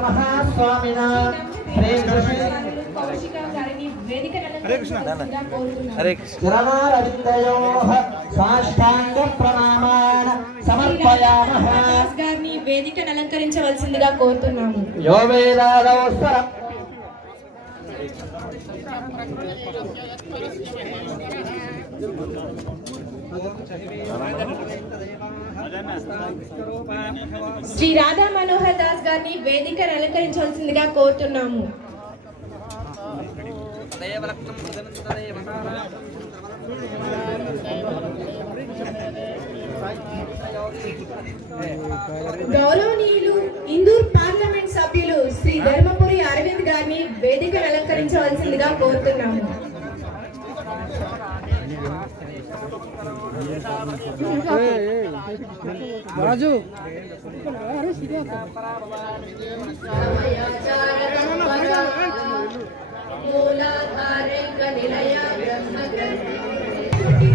स्वामिना हरे कृष्ण हरे कृष्ण रमारविन्दयोः साष्टांग प्रणामान समर्पयामः గారిని వేదికను అలంకరించవలసిందిగా కోరుతున్నాము. यो वेदादौ स्वर శ్రీ రాధా మనోహర్ దాస్ గారిని వేదికను అలంకరించవలసిందిగా కోరుతున్నాము. గౌరవనీయులు ఇందూర్ పార్లమెంట్ సభ్యులు శ్రీ ధర్మపురి అరవింద్ గారిని వేదికను అలంకరించవలసిందిగా కోరుతున్నాము. రాజు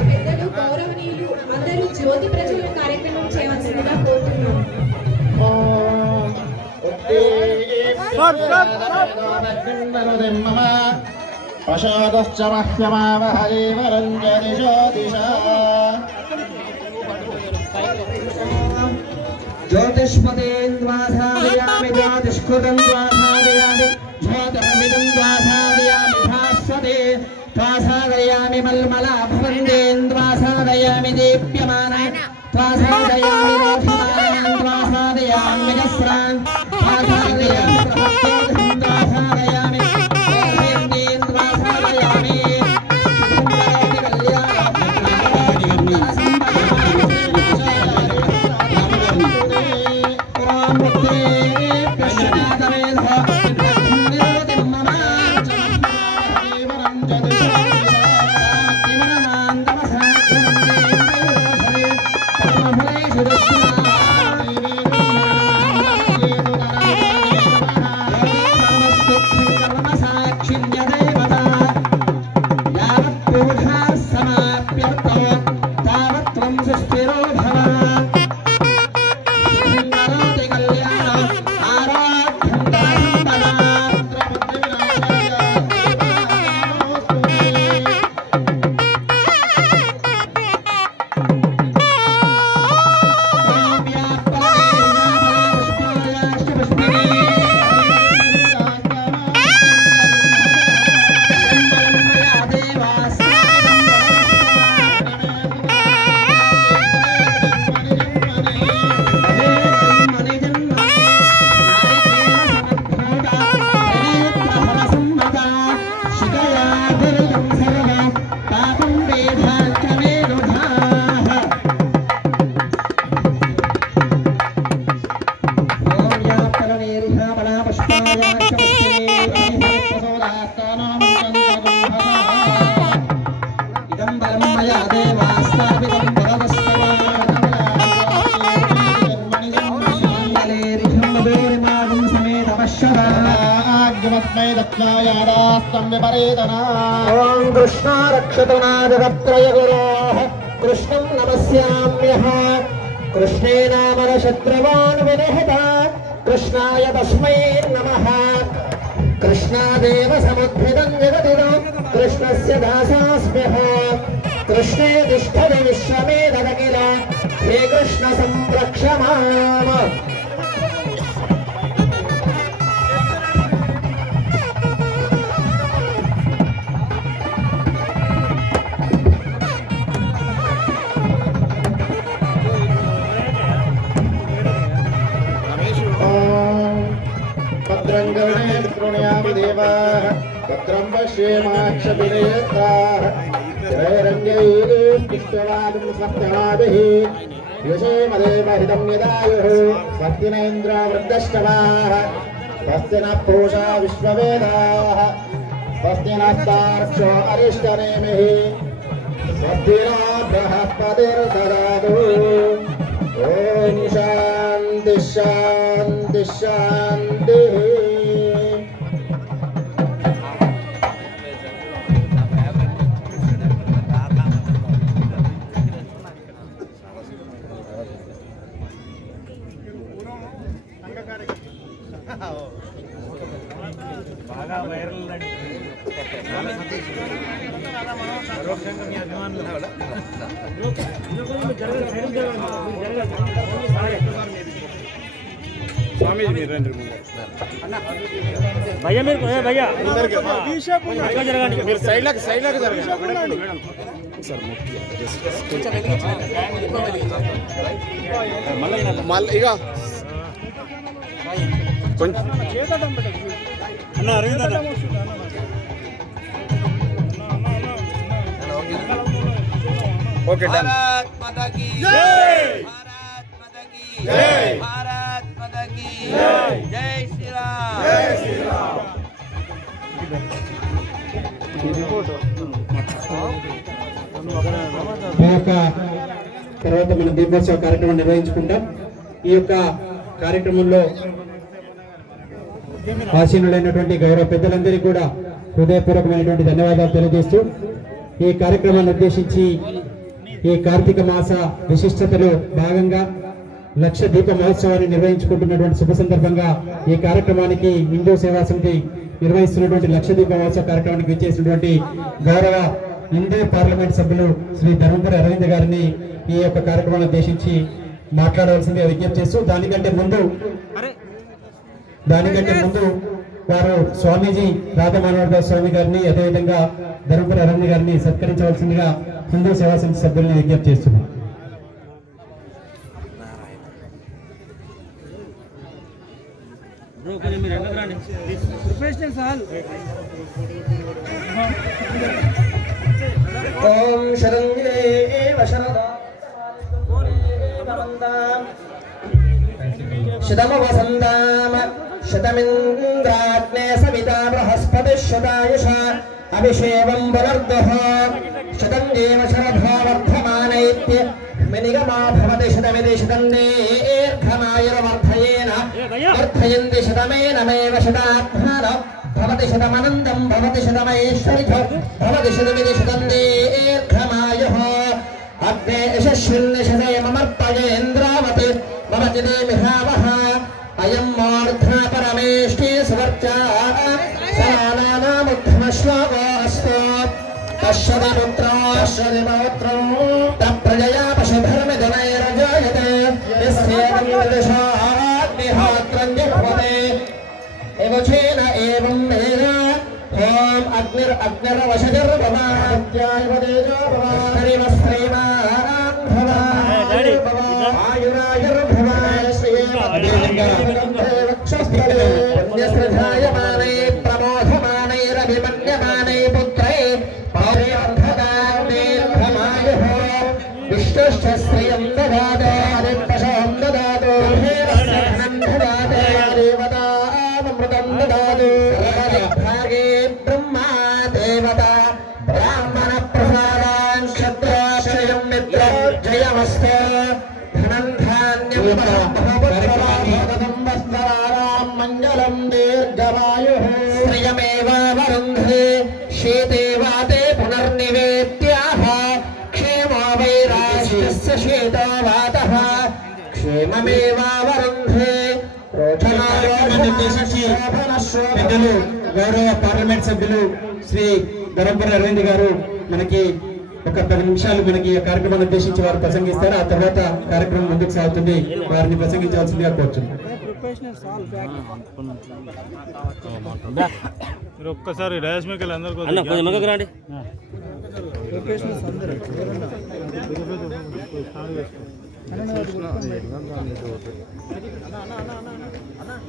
పెద్దలు గౌరవనీయులు అందరూ జ్యోతి ప్రజ్వలన కార్యక్రమం చేయవలసిందిగా కోరుతున్నాము. ప్రసాదశ్చ మహ్యమావహరేవ రంజని జ్యోతిషా ज्योतिष्पतेन्द्वासादयामि ज्योतिष्कृतं द्वासादयामि ज्योतिर्मिदं द्वासादयामि भास्वते द्वासादयामि मल्मला भवन्देन्द्वासादयामि दीप्यमाना द्वासादयामि रोषमाणां द्वासादयामि जस्रान् द्वासादयामि प्रहस्तेन द्वासादयामि द्वासादयामि ओम कृष्ण रक्षतु नागत्रयगुरोः कृष्णं नमस्याम्यः कृष्णे नाम शत्रुवान् विनिहता कृष्णाय तस्मै नमः कृष्णादेव समुद्भिदं जगदिदं कृष्णस्य दासास्म्यहं कृष्णे तिष्ठति विश्वमेतदखिल हे कृष्ण संरक्ष माम् भद्रं पश्येमाक्षभिनेत्राः जयरञ्जैस्तुष्टवागं सत्यवादिः यशेमदेवहितं यदायुः स्वस्तिनेन्द्रो वृद्धश्रवाः स्वस्ति नः पूषा विश्ववेदाः स्वस्ति नस्तार्क्ष्यो अरिष्टनेमिः स्वस्ति नो बृहस्पतिर्ददातु ॐ शान्तिः शान्तिः शान्तिः Oh. स्वामी जी भैया मेरे को भैया सैड ఇక కొంచెం అన్న అరవింద్ అన్న ఓకే డన్ భారత్ మాతా కీ జై భారత్ మాతా కీ జై భారత్ మాతా కీ జై జై శ్రీరామ్ జై శ్రీరామ్ తర్వాత మన దీపోత్సవ కార్యక్రమం నిర్వహించుకుంటాం. ఈ యొక్క కార్యక్రమంలో ఆసీనులైనటువంటి గౌరవ పెద్దలందరికీ కూడా హృదయపూర్వకమైనటువంటి ధన్యవాదాలు తెలియజేస్తూ ఈ కార్యక్రమాన్ని ఉద్దేశించి ఈ కార్తీక మాస విశిష్టతలో భాగంగా లక్ష దీప మహోత్సవాన్ని నిర్వహించుకుంటున్నటువంటి శుభ సందర్భంగా ఈ కార్యక్రమానికి హిందూ సేవా సమితి నిర్వహిస్తున్నటువంటి లక్ష దీప మహోత్సవ కార్యక్రమానికి విచ్చేసినటువంటి గౌరవ హిందూ పార్లమెంట్ సభ్యులు శ్రీ ధర్మపురి అరవింద్ గారిని ఈ యొక్క కార్యక్రమాన్ని ఉద్దేశించి మాట్లాడవలసిందిగా విజ్ఞప్తి చేస్తూ దానికంటే ముందు వారు స్వామీజీ రాధామానవదాస్ స్వామి గారిని అదేవిధంగా ధర్మపురి అరవింద్ గారిని సత్కరించవలసిందిగా హిందూ సేవా సమితి సభ్యుల్ని విజ్ఞప్తి చేస్తున్నాం. ఓం శరణ్యేవ శతమవసంతామ శతమింద్రాగ్నే సవితా బృహస్పతి శతాయుష అభిషేకం పునర్దః శతం దేవ శరథో వర్ధమానైత్య నిగమా భవతి శతమితి శతం దీర్ఘమాయుర్వర్ధయేన వర్ధయంతి శతమేనమేవ శతాత్మాన భవతి శతమనందం భవతి శతమైశ్వర్యో భవతి శతమితి శతం దీర్ఘమాయుః అగ్నే యశస్విన్నిషదే మమర్పయేంద్రావతి భవతి దేమిహావః అయం మూర్ధ్నా పరమేష్టి సువర్చా సనానాముద్ధమశ్లోకోऽस्तु తస్యదపుత్రాశ్రదిమౌత్రం తప్రజయా పశుధర్మిదనైరజాయతే యస్యేవం దశాగ్నిహోత్రం జిహ్వతే ఏవచేన ఏవం వేద ఓం అగ్నిరవశజర్భవాత్యాయువదేజో భవారివస్త్రీమాన్ భవాయురాయుర్భవాయ శ్రీయక్షస్థలే పుణ్యశ్రధాయమానై ప్రమోధమానైరభిమన్యమానై పుత్రై పౌర్యవర్ధదాగ్నేర్ఘమాయుః విష్ణుశ్చ శ్రియం దదాతో హరిపశం దదాతో ధనం దదాతో దేవతామృతం దదాతో భాగే బ్రహ్మా దేవతా బ్రాహ్మణ ప్రసాదాన్ క్షత్రాశ్రయం మిత్ర జయమస్తు ధనం ధాన్యం భగవద్భవదం మంగళం దీర్ఘమాయుః శ్రియమేవావరుంధే శీతే వాతే పునర్నివేత్యాః క్షేమో వైరాష్ట్రస్య శీతో వాతః క్షేమమేవావరుంధే పెద్దలు గౌరవ పార్లమెంట్ సభ్యులు శ్రీ ధర్మపురి అరవింద్ గారు మనకి ఒక 10 నిమిషాలు మనకి ఈ కార్యక్రమాన్ని ఉద్దేశించి వారు ప్రసంగిస్తారు. ఆ తర్వాత కార్యక్రమం ముందుకు సాగుతుంది. వారిని ప్రసంగించాల్సిందిగా కోరుతున్నాను. ఒక్కసారి డయాస్ మీకు అందరికీ రండి.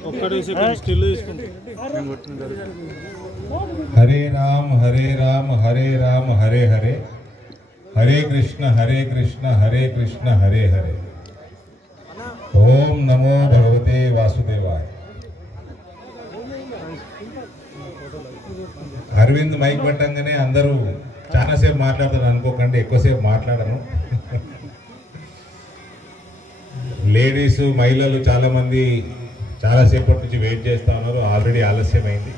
ఒక్కటి స్టిల్ తీసుకుంటాం. హరే రామ్ హరే రామ్ హరే రామ్ హరే హరే హరే కృష్ణ హరే కృష్ణ హరే కృష్ణ హరే హరే. ఓం నమో భగవతే వాసుదేవాయ. అరవింద్ మైక్ పట్టంగానే అందరూ చాలాసేపు మాట్లాడతారు అనుకోకండి, ఎక్కువసేపు మాట్లాడను. లేడీసు మహిళలు చాలామంది చాలాసేపటి నుంచి వెయిట్ చేస్తూ ఉన్నారు. ఆల్రెడీ ఆలస్యమైంది.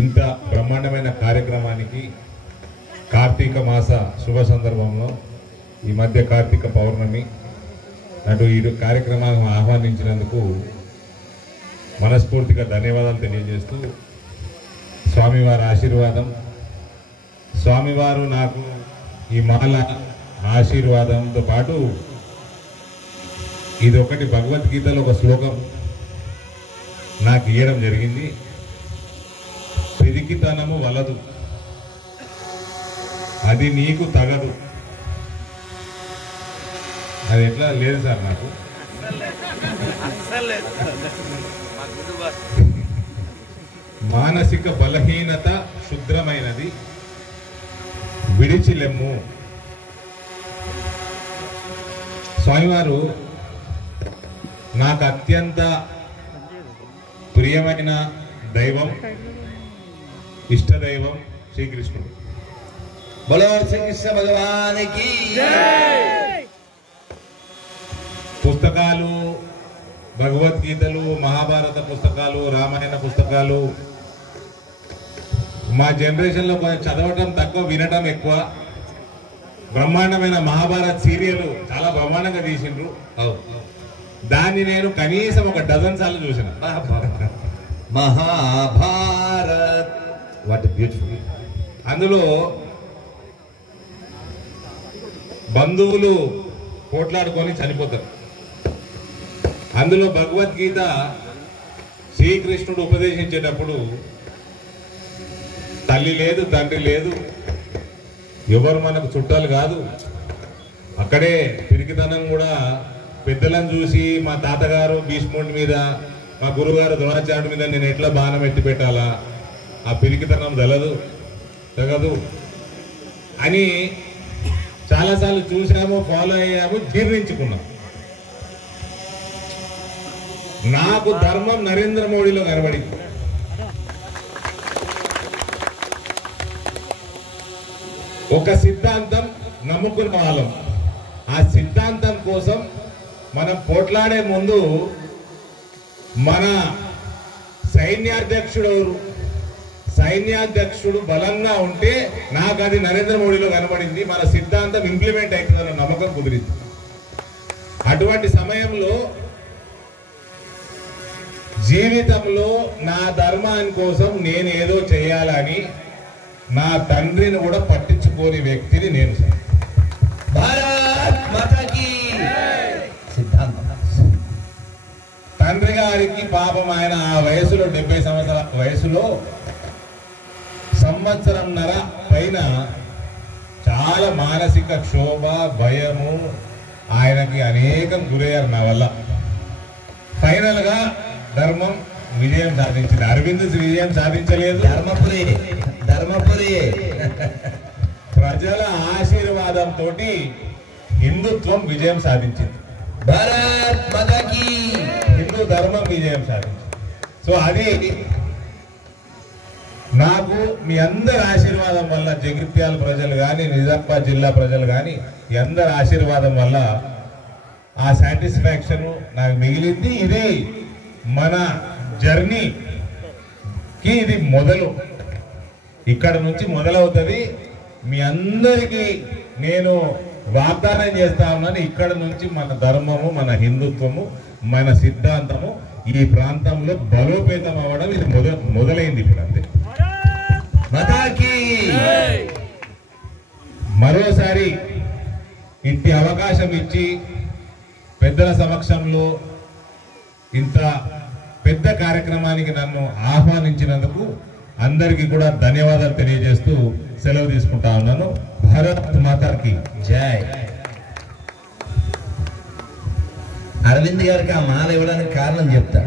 ఇంత బ్రహ్మాండమైన కార్యక్రమానికి కార్తీక మాస శుభ సందర్భంలో ఈ మధ్య కార్తీక పౌర్ణమి అటు ఈ కార్యక్రమాన్ని ఆహ్వానించినందుకు మనస్ఫూర్తిగా ధన్యవాదాలు తెలియజేస్తూ స్వామివారి ఆశీర్వాదం, స్వామివారు నాకు ఈ మాల ఆశీర్వాదంతో పాటు ఇది ఒకటి భగవద్గీతలో ఒక శ్లోకం నాకు ఇవ్వడం జరిగింది. పిరికితనము వలదు, అది నీకు తగదు. అది ఎట్లా లేదు సార్ నాకు. మానసిక బలహీనత శుద్రమైనది, విడిచిలెమ్ము. స్వామివారు నాకు అత్యంత ప్రియమైన దైవం, ఇష్టదైవం శ్రీకృష్ణుడు. బలో శ్రీకృష్ణ భగవానికి పుస్తకాలు, భగవద్గీతలు, మహాభారత పుస్తకాలు, రామాయణ పుస్తకాలు మా జనరేషన్లో కొంచెం చదవటం తక్కువ, వినటం ఎక్కువ. బ్రహ్మాండమైన మహాభారత్ సీరియల్ చాలా బ్రహ్మాండంగా తీసిండ్రు. దాన్ని నేను కనీసం ఒక డజన్ సార్లు చూసిన. Mahabharat, what beautiful. అందులో బంధువులు పోట్లాడుకొని చనిపోతారు. అందులో భగవద్గీత శ్రీకృష్ణుడు ఉపదేశించేటప్పుడు తల్లి లేదు, తండ్రి లేదు, ఎవరు మనకు చుట్టాలు కాదు. అక్కడే పిరికితనం కూడా పెద్దలను చూసి మా తాతగారు భీష్ముడి మీద, మా గురుగారు ద్రోణాచార్యుడి మీద నేను ఎట్లా బాణం ఎత్తి పెట్టాలా, ఆ పిరికితనం తగదు అని చాలాసార్లు చూసాము, ఫాలో అయ్యాము, జీర్ణించుకున్నాం. నాకు ధర్మం నరేంద్ర మోడీలో కనబడింది. ఒక సిద్ధాంతం నమ్ముకున్న వాళ్ళం. ఆ సిద్ధాంతం కోసం మనం పోట్లాడే ముందు మన సైన్యాధ్యక్షుడు బలంగా ఉంటే నాకు అది నరేంద్ర మోడీలో కనబడింది. మన సిద్ధాంతం ఇంప్లిమెంట్ అవుతుందన్న నమ్మకం కుదిరింది. అటువంటి సమయంలో జీవితంలో నా ధర్మాని కోసం నేను ఏదో చేయాలని నా తండ్రిని కూడా పట్టించుకోని వ్యక్తిని నేను. సార్ భారత్ మాతాకి సిద్ధాంతం. తండ్రి గారికి పాపం ఆయన ఆ వయసులో 70 సంవత్సరాల వయసులో సంవత్సరంన్నర పైన చాలా మానసిక క్షోభ, భయము, ఆయనకి అనేకం గురయ్యారు నా వల్ల. ఫైనల్ గా ధర్మం విజయం సాధించింది. అరవింద్ విజయం సాధించలేదు, ధర్మపురి ప్రజల ఆశీర్వాదంతో హిందుత్వం విజయం సాధించింది. భారత్ మాతాకి హిందూ ధర్మం విజయం సాధించింది. సో అది నాకు మీ అందరి ఆశీర్వాదం వల్ల, జగిత్యాల ప్రజలు కానీ, నిజామాబాద్ జిల్లా ప్రజలు కానీ, ఈ అందరి ఆశీర్వాదం వల్ల ఆ సాటిస్ఫాక్షన్ నాకు మిగిలింది. ఇది మన జర్నీకి ఇది మొదలు, ఇక్కడ నుంచి మొదలవుతుంది. మీ అందరికీ నేను వాగ్దానం చేస్తా ఉన్నాను, ఇక్కడ నుంచి మన ధర్మము, మన హిందుత్వము, మన సిద్ధాంతము ఈ ప్రాంతంలో బలోపేతం అవ్వడం ఇది మొదలైంది. ఇప్పుడు అంతే. మరోసారి ఇంటి అవకాశం ఇచ్చి పెద్దల సమక్షంలో ఇంత పెద్ద కార్యక్రమానికి నన్ను ఆహ్వానించినందుకు అందరికీ కూడా ధన్యవాదాలు తెలియజేస్తూ సెలవు తీసుకుంటా ఉన్నాను. భారత్ మాతాకి జై. అరవింద్ గారికి ఆ మాల ఇవ్వడానికి కారణం చెప్తా.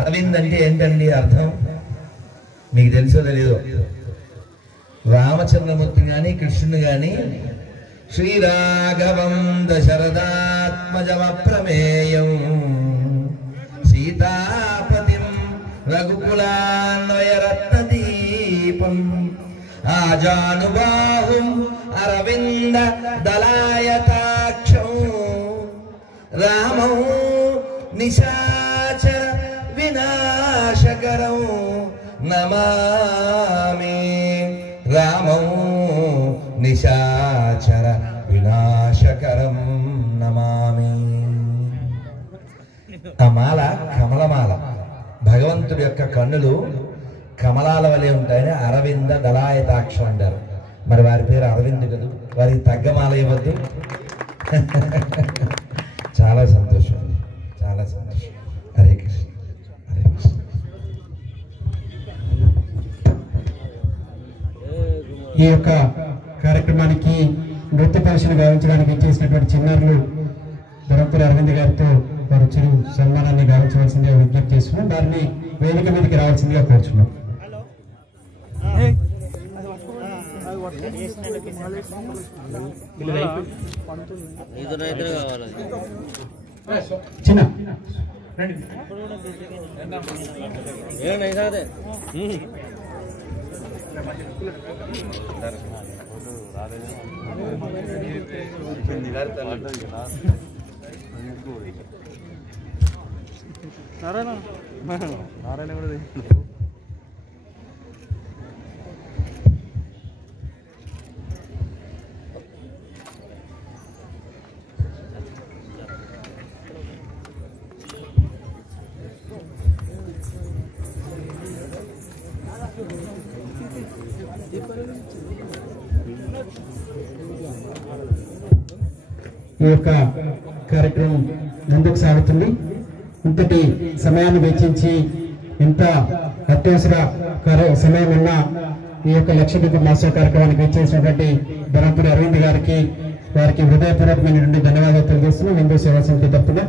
అరవింద్ అంటే ఏంటండి అర్థం మీకు తెలుసో తెలీదో? రామచంద్రమూర్తి గాని, కృష్ణుడు గాని శ్రీరాఘవం దశరథాత్మజమప్రమేయం సీతాపతిం రఘుకులాన్వయరత్నదీపం ఆజానుబాహుం అరవింద దళాయతాక్షం రామం నిశాచర వినాశకరం నమామి. రామం నిశాచర వినాశకరం నమామి. ఆ మాల కమలమాల. భగవంతుడి యొక్క కన్నులు కమలాల వలె ఉంటాయని అరవింద దళాయతాక్షం అంటారు. మరి వారి పేరు అరవింద్ కదా, వారికి తగ్గమాల ఇవ్వద్దు. చాలా సంతోషం, చాలా సంతోషం. హరే కృష్ణ, హరే కృష్ణ. ఈ యొక్క కార్యక్రమానికి నృత్య ప్రదర్శన గావించడానికి చేసినటువంటి చిన్నారులు ధరంపూరి అరవింద్ గారితో వారు చిరు సన్మానాన్ని గావించవలసిందిగా విజ్ఞప్తి చేస్తున్నాం. వారిని వేదిక మీదకి రావాల్సిందిగా కోరుచున్నాం. చిన్న నారాయణ కూడా ఈ యొక్క కార్యక్రమం ముందుకు సాగుతుంది. ఇంతటి సమయాన్ని వెచ్చించి ఇంత అత్యవసర సమయం ఉన్న ఈ యొక్క లక్షదీప మహోత్సవ కార్యక్రమానికి వెచ్చేసినటువంటి ధరంపూరి అరవింద్ గారికి వారికి హృదయపూర్వకమైనటువంటి ధన్యవాదాలు తెలియజేస్తున్నాం హిందూ సేవా సమితి తరఫున.